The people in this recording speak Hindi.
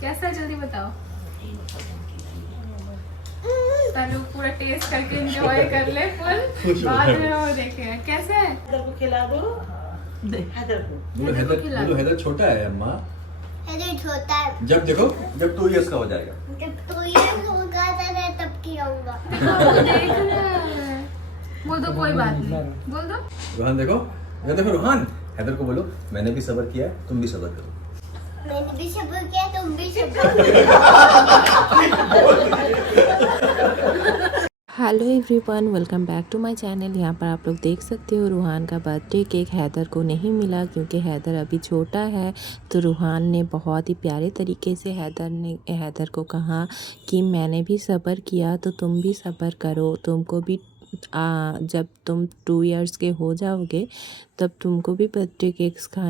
कैसा है जल्दी बताओ। तालू पूरा टेस्ट करके एंजॉय कर ले फुल, बाद में वो देखे कैसे है। हैदर को खिला दो, हैदर को। बोलो हैदर छोटा है अम्मा। हैदर छोटा है। जब देखो जब 2 इयर्स का हो जाएगा जब 2 इयर्स होगा तब खिलाऊंगा। देख रहा है। बोल दो कोई बात नहीं, बोल दो। रोहन देखो, ये देखो रोहन, हैदर को बोलो मैंने भी सब्र किया है, तुम भी सब्र करो। मैंने भी सब्र किया, तुम भी सब्र। Hello everyone, welcome back to my channel. यहाँ पर आप लोग देख सकते हो रूहान का बर्थडे केक हैदर को नहीं मिला क्योंकि हैदर अभी छोटा है। तो रूहान ने बहुत ही प्यारे तरीके से हैदर को कहा कि मैंने भी सब्र किया तो तुम भी सब्र करो, तुमको भी जब तुम 2 इयर्स के हो जाओगे तब तुमको भी बर्थडे केक्स खा